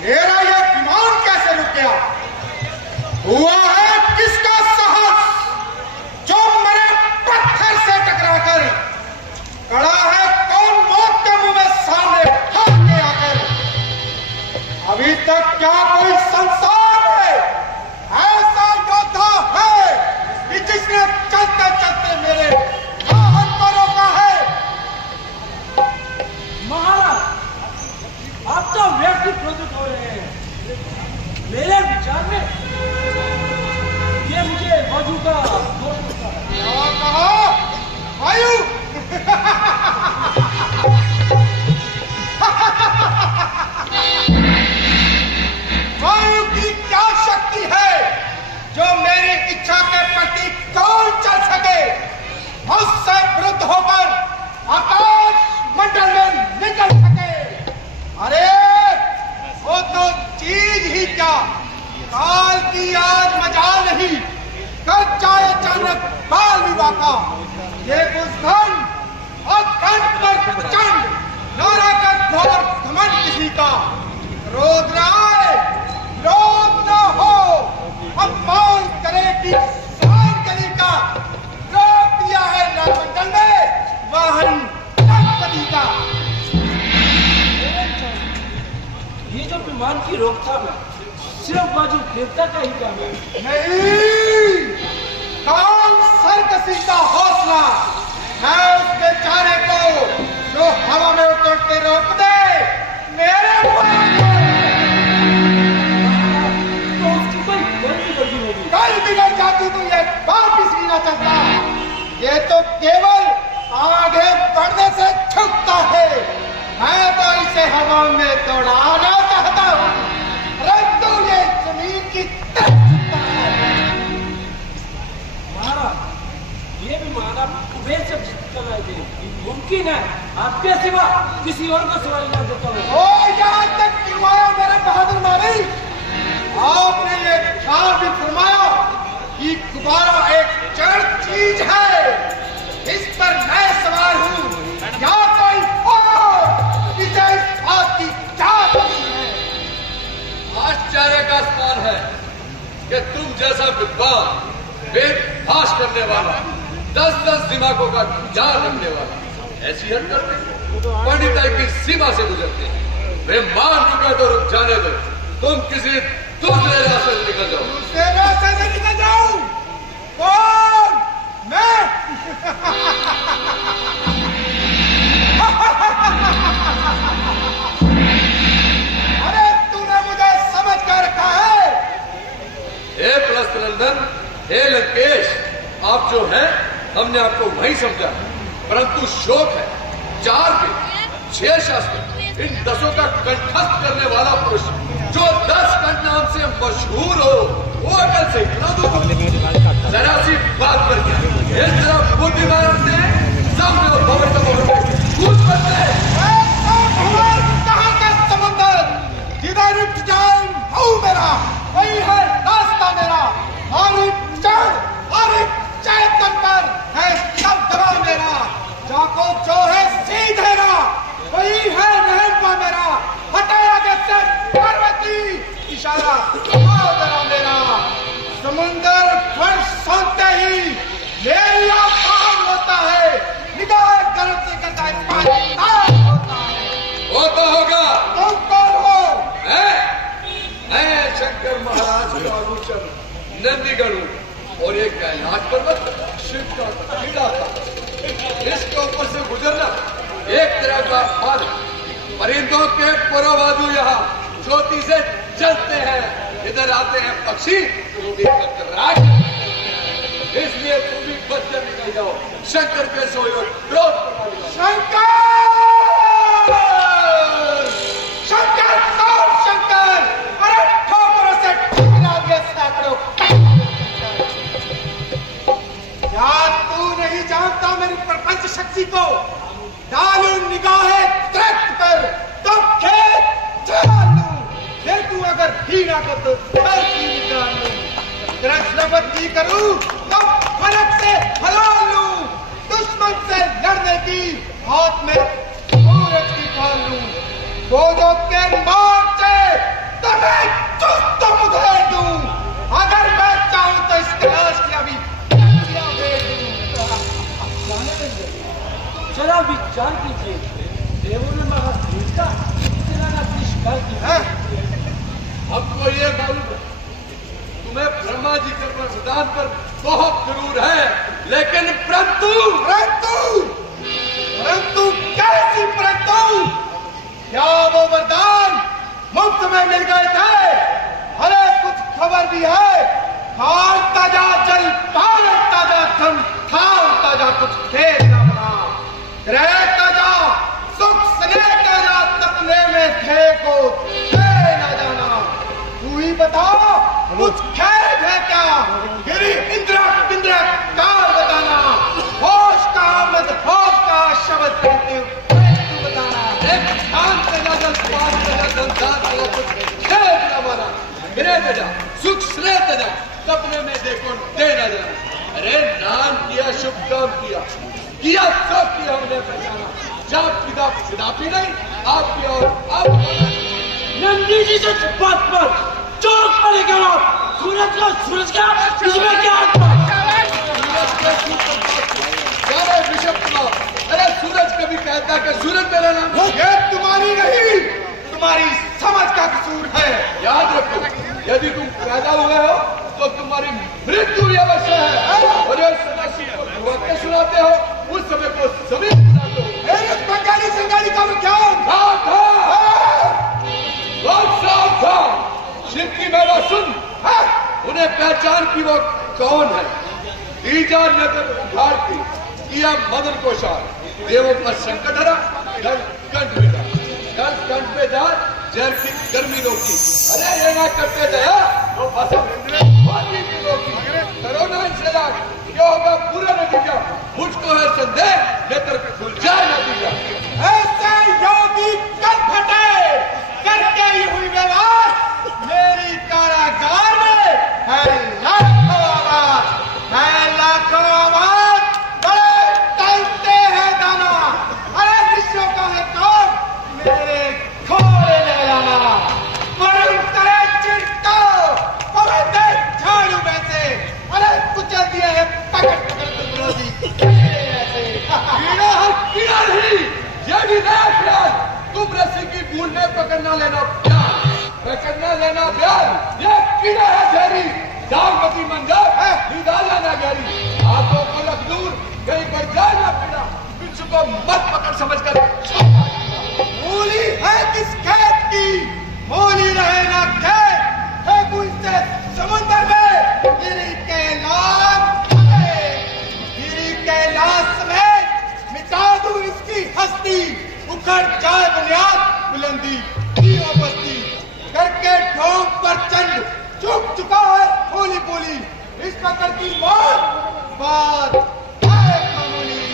मेरा ये विमान कैसे रुक गया? हुआ है किसका साहस जो मेरे पत्थर से टकराकर खड़ा है? कौन मौत के मुंह में सामने हाथ के आकर? अभी तक क्या कोई संसार में ऐसा योद्धा है कि जिसने चलते चलते मेरे वाहन को रोका है? महाराज, आप तो व्यक्ति प्रदूत हो रहे हैं। मेरे विचार में ये मुझे मौजूदा क्या कहा? वायु वायु की क्या शक्ति है जो मेरी इच्छा के प्रति कौन चल सके? उससे विरुद्ध होकर आकाश मंडल में निकल सके? अरे वो तो चीज ही क्या, काल की आज मजाल नहीं, कर जाए अचानक बाल विवाह का। ये बुजधन अखंड पर प्रचंड नारा कर घोर घमंड किसी का। क्रोध राय क्रोध न हो, अपमान करे कि सहन करी का। रोक दिया है राजमंडल में वाहन गणपति का। ये जो विमान की रोकथाम है सिर्फ बाजू देवता का ही काम है। नहीं, काल सरकसी का हौसला है उस बेचारे को जो हवा में उतरते रोक दे मेरे तो उसकी कोई गलती गलती होगी। कल बिगड़ जाती तो ये बात भी ना चलता। ये तो केवल आगे बढ़ने से छुपता है। मैं तो इसे हवा में दौड़ाना चाहता हूँ, परंतु ये जमीन की तरफ झुकता है। महाराज, ये विमान आप कुबेर से जीतकर लाए थे। मुमकिन है आपके सिवा किसी और को सवाल ना देता हो। ओ यहाँ तक फरमाया मेरे बहादुर मालिक, आपने ये ख्याल भी फरमाया कि गुब्बारा एक जड़ चीज है, इस पर मैं सवार हूँ या कोई और इसे इस बात की जांच है। आश्चर्य का स्थान है कि तुम जैसा विद्वान, वेद भाष करने वाला, 10-10 दिमागों का जाल रखने वाला ऐसी हरकतें पंडिताई की सीमा से गुजरते हैं। वे मान रुके तो रुक जाने दो, तुम किसी दूसरे रास्ते से निकल जाओ। दूसरे रास्ते से निकल जाऊं? कौन? मैं? अरे तूने मुझे समझ कर रखा है। हे प्लस्तनंदन, हे लंकेश, आप जो हैं हमने आपको वही समझा, परंतु शोक है 4 वेद 6 शास्त्र इन 10 का कंठस्थ करने वाला पुरुष जो 10 कंठ नाम से मशहूर हो, वो अकल से इतना दूर, जरा सी बात पर क्या इस तरह बुद्धिमान से सामने और भवन का भवन कूद पड़ते हैं। कहाँ का समंदर जिधर जाए हूँ मेरा, वही है रास्ता मेरा। और चैतन पर है सब दबा मेरा। जाको जो है सीधे ना, वही है रहमा मेरा। हटाया जैसे पार्वती इशारा जरा मेरा। समुंदर फर्श सुनते ही मेरा काम होता है, निगाह गरम से करता है पानी होता है। वो तो होगा। तुम कौन हो? मैं शंकर महाराज का अनुचर नंदीगढ़ हूँ और ये कैलाश पर्वत शिव का कीड़ा था। इसके ऊपर से गुजरना एक तरह का फल। परिंदों के पुरोवादु यहाँ ज्योति से जलते हैं, इधर आते हैं पक्षी, इसलिए तुम भी बच कर निकल जाओ। शंकर के सोयो क्रोध। शंकर! शंकर कौन शंकर? अरे ठोकरों से ठुकरा दिया सैकड़ों। क्या तू नहीं जानता मेरी प्रपंच शक्ति को? डालू निगाहें दृष्ट पर तो खेत चला लूं, फिर तू अगर हीरा को तो निकाल लूं, कृष्णवती करूं तो फलक से हला लूं, दुश्मन से लड़ने की हाथ में सूरज की ढाल लूं, बोझों के मार्ग से विचार कीजिए, देवों ने महावीर का इतना अपनी शिकार की है। हमको ये मालूम है तुम्हें ब्रह्मा जी के वरदान पर बहुत जरूर है, लेकिन परंतु कैसी परंतु? क्या वो वरदान मुफ्त में मिल गए थे? अरे कुछ खबर भी है? खान ताजा जल पान ताजा धन खान ताजा कुछ खेल न बना, ग्रह ताजा सुख स्नेह ताजा तपने में थे को दे न जाना। तू ही बता कुछ खेल है क्या? गिरी इंद्र इंद्र काल बताना, होश का मत होश का शब्द कहते हो तू बताना। एक खान तेजा जल पान तेजा धन धान तेजा कुछ खेल न बना, ग्रह तेजा सुख स्नेह तेजा सपने में देखो दे न जाना। अरे दान किया, शुभ काम किया, किया सब किया, हमने पहचाना। जाप पिता पितापी नहीं, आप किया और आप नंदी जी से बात पर चौक पर गया, सूरज का इसमें क्या अरे ऋषभ कुमार, अरे सूरज कभी कहता कि सूरज मेरा नाम है। ये तुम्हारी नहीं, तुम्हारी समझ का कसूर है। याद रखो, यदि तुम पैदा हुए हो तो तुम्हारी मृत्यु भी अवश्य है। और ये सदाशिव को बातें सुनाते हो, उस समय को सभी सुनाते हो। बंगाली संगाली का विज्ञान सावधान, शिव की मेरा सुन, उन्हें पहचान की वो कौन है। ईजा नगर उधार की किया मदन को शार, देवों पर संकट हरा, कंठ में जा, कंठ पे जा, जहर की गर्मी रोकी। अरे ये ना करते दया तो फसल की रोकी, करो ना इनसे लाग, क्या होगा पूरा नतीजा। मुझको है संदेह, नेत्र पे खुल जाए नतीजा। ऐसे योगी कर फटे करके ही हुई व्यवहार, मेरी कारागार में है लाखों आवाज, बड़े टलते हैं दाना। अरे विश्व का है कौन मेरे खोले ले लाना, वरुण करे चिड़को पवित्र झाड़ू में से, अरे कुचल दिए है पकड़ पकड़ तुम रोजी ऐसे। कीड़ा है कीड़ा नहीं, ये भी नया ख्याल। तुम रस्सी की बूंद में पकड़ना लेना प्यार, पकड़ना लेना प्यार। ये कीड़ा है जहरी, दालमती मंजर है, निकालना ना गहरी। हाथों को रख दूर, कहीं पर जाए ना पीड़ा, बिच्छू को मत पकड़ समझकर। मूली है किस खेत की, मूली रहे ना खेत, है मुझसे समुद्र में गिरी कैलाश में मिटा दूं इसकी हस्ती, उखड़ जाए बुनियाद बुलंदी बस्ती करके ढोंग पर चंद चुप चुका है बोली बोली, इस प्रकार की मौत बात है मामूली।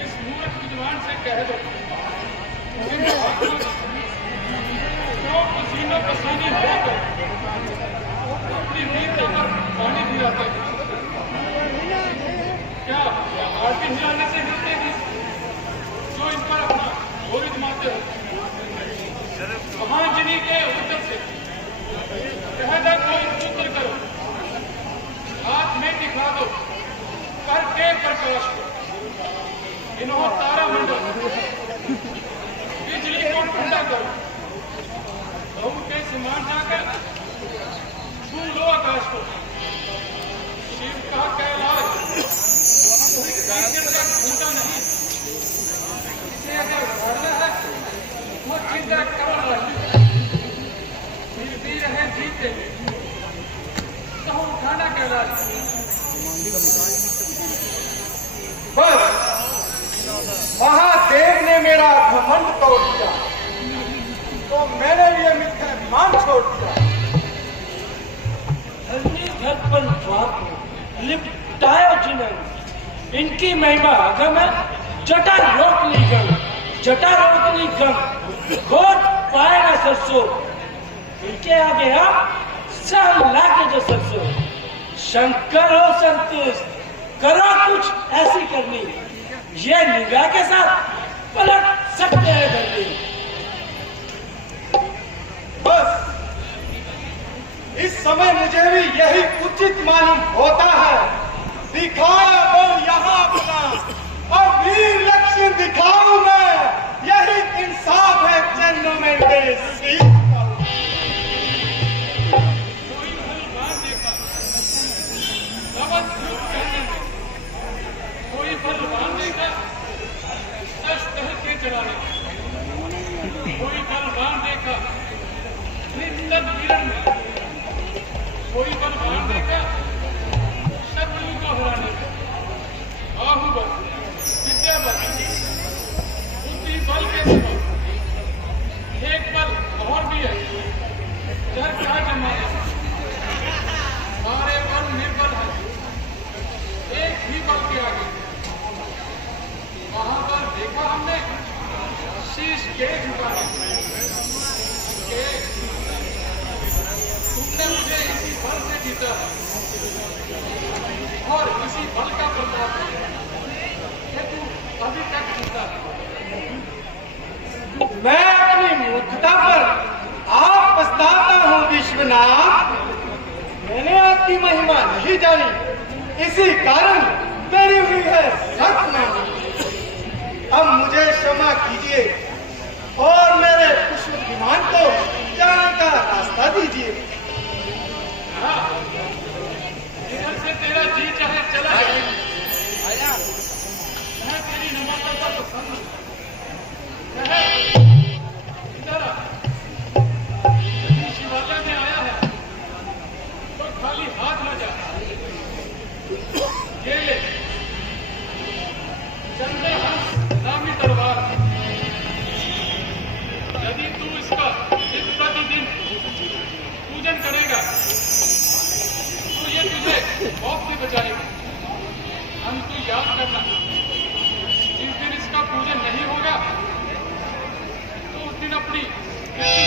इस मूर्ख विद्वान से कह दो जो पसीनो पसीनी होकर अपनी वीरता पर पानी गिराते हैं। क्या आरती हिलाने से हिलते हैं जो इन पर अपना गोली जमाते हो? महाजनी के उत्तर से कहता कोई सूत्र करो, हाथ में दिखा दो करके प्रकाश को, इन्हों तारा मंडल बिजली को ठंडा करो, धूम के समान जाकर छू लो आकाश को। शिव का कैलाश घूमता नहीं, इसे अगर उखाड़ना है वो चिंता करो नहीं, फिर भी रहे जीते तो उठाना कैलाश। बस महादेव ने मेरा घमंड तोड़ दिया तो मैंने ये मिथ्या मान छोड़ दिया। धरनी घर पर बाप लिपटायो जिन्हें, इनकी महिमा अगम है। जटा रोक ली गम, जटा रोक ली गम, खोद पाएगा सरसों, इनके आगे हम सब लाके जो सरसों। शंकर हो संतुष्ट, करो कुछ ऐसी करनी, ये निगाह के साथ पलट सकते हैं धरनी। बस इस समय मुझे भी यही उचित मालूम होता है। दिखाया बल यहाँ अपना और वीर लक्ष्य दिखाऊं मैं, यही इंसाफ है चरणों में मेरे शीश पर। कोई बलवान देखा नवद युग कहने में, कोई बलवान देखा सच कह के चलाने में, कोई बलवान देखा नित्य किरण में, कोई बलवान देखा शत्रु को हराने में। बाहुबल, विद्याबल, बुद्धि बल के सबब एक बल और भी है, जर का जमाना सारे बल निर्बल है एक ही बल के आगे। वहां पर देखा हमने शीश के झुकाने के, तुमने मुझे इसी बल से जीता है और इसी बल का प्रताप है कि तू अभी तक जीता है। मैं अपनी मूर्खता पर आप पछताता हूँ विश्वनाथ। मैंने आपकी महिमा नहीं जानी, इसी कारण मेरी हुई है सख्त नानी। अब मुझे क्षमा कीजिए और मेरे पुष्प विमान को जाने का रास्ता दीजिए। हाँ, इधर से तेरा जी चाहे चला जाए, मैं तेरी नम्रता पसंद हूं। इधर आ, यदि शिवालय में आया है तो खाली हाथ न जा। ये ले चंद्रहंस नामी तलवार, यदि तू इसका दिन प्रतिदिन पूजन करेगा तो ये तुझे मौत से बचाएगा। अंतु याद करना, जिस दिन इसका पूजन नहीं होगा तो उस दिन अपनी मृत्यु